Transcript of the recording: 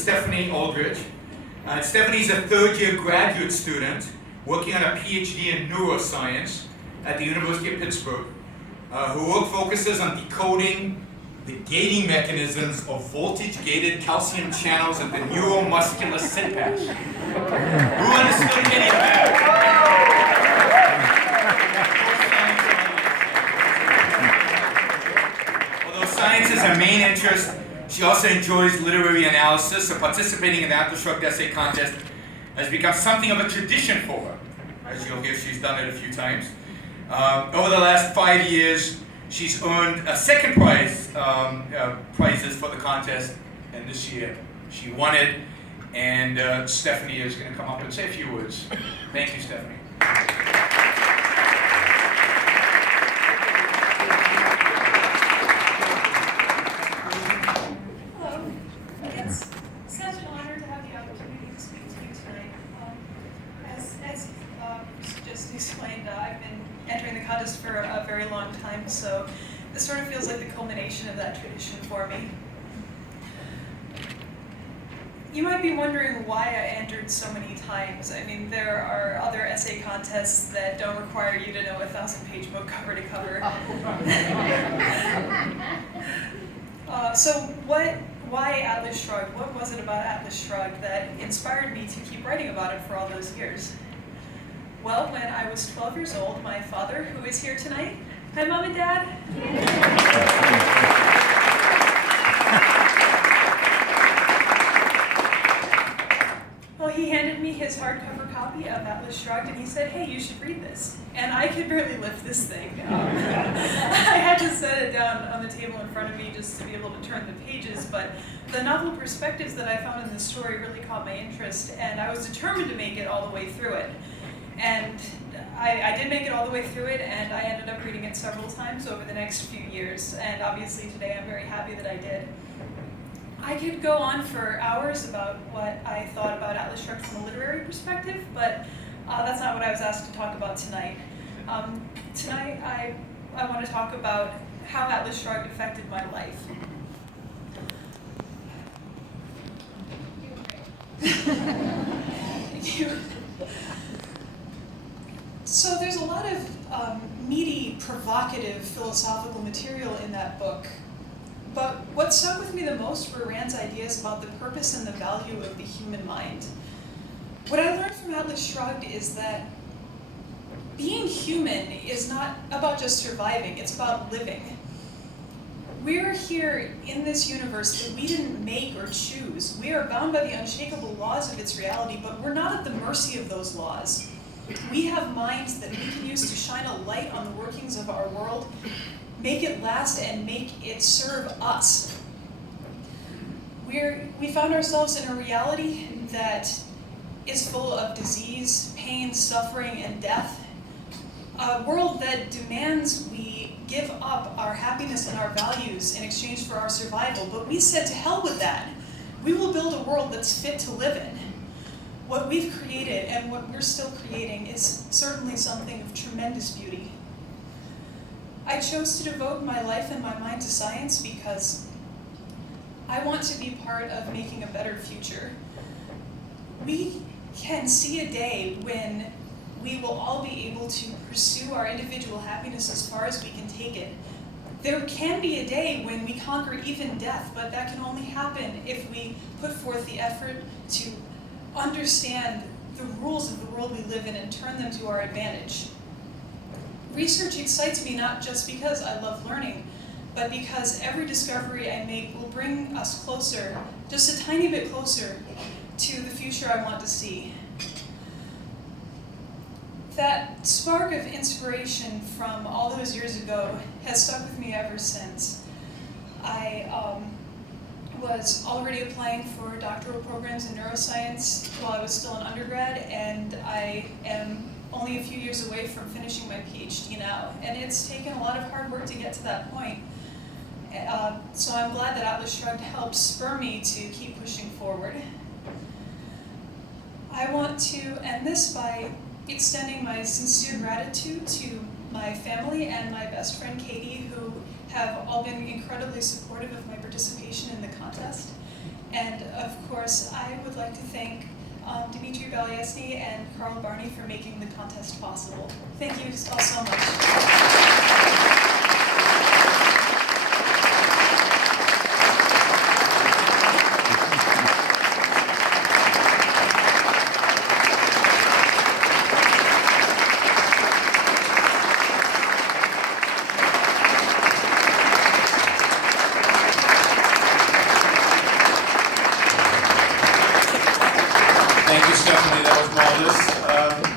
Stephanie Aldridge. Stephanie's a third-year graduate student working on a PhD in neuroscience at the University of Pittsburgh. Her work focuses on decoding the gating mechanisms of voltage-gated calcium channels at the neuromuscular synapse. Who understood any of that? Although science is her main interest, she also enjoys literary analysis, so participating in the Atlas Shrugged Essay Contest has become something of a tradition for her. As you'll hear, she's done it a few times. Over the last 5 years, she's earned a second prize, prizes for the contest, and this year she won it. And Stephanie is going to come up and say a few words. Thank you, Stephanie. Hello. It's such an honor to have the opportunity to speak to you tonight. As just explained, I've been entering the contest for a very long time, so this sort of feels like the culmination of that tradition for me. You might be wondering why I entered so many times. I mean, there are other essay contests that don't require you to know a 1,000-page book cover to cover. Why Atlas Shrugged? What was it about Atlas Shrugged that inspired me to keep writing about it for all those years? Well, when I was 12 years old, my father, who is here tonight, hi Mom and Dad. Well, he handed me his hardcover copy of Atlas Shrugged, and he said, "Hey, you should read this." And I could barely lift this thing. I had to set it down on the table in front of me just to be able to turn the pages, but the novel perspectives that I found in this story really caught my interest, and I was determined to make it all the way through it. And I did make it all the way through it, and I ended up reading it several times over the next few years, and obviously today I'm very happy that I did. I could go on for hours about what I thought about Atlas Shrugged from a literary perspective, but that's not what I was asked to talk about tonight. Tonight I want to talk about how Atlas Shrugged affected my life. Thank you. So there's a lot of meaty, provocative philosophical material in that book. But what stuck with me the most were Rand's ideas about the purpose and the value of the human mind. What I learned from Atlas Shrugged is that being human is not about just surviving, it's about living. We're here in this universe that we didn't make or choose. We are bound by the unshakable laws of its reality, but we're not at the mercy of those laws. We have minds that we can use to shine a light on the workings of our world, make it last, and make it serve us. We found ourselves in a reality that is full of disease, pain, suffering, and death. A world that demands we give up our happiness and our values in exchange for our survival, but we said to hell with that. We will build a world that's fit to live in. What we've created and what we're still creating is certainly something of tremendous beauty. I chose to devote my life and my mind to science because I want to be part of making a better future. We can see a day when we will all be able to pursue our individual happiness as far as we can take it. There can be a day when we conquer even death, but that can only happen if we put forth the effort to understand the rules of the world we live in and turn them to our advantage. Research excites me not just because I love learning, but because every discovery I make will bring us closer, just a tiny bit closer, to the future I want to see. That spark of inspiration from all those years ago has stuck with me ever since. I was already applying for doctoral programs in neuroscience while I was still an undergrad, and I am only a few years away from finishing my PhD now. And it's taken a lot of hard work to get to that point. So I'm glad that Atlas Shrugged helped spur me to keep pushing forward. I want to end this by extending my sincere gratitude to my family and my best friend Katie, who have all been incredibly supportive of my participation in the contest. And of course, I would like to thank Dimitri Baliesny and Carl Barney for making the contest possible. Thank you all so much.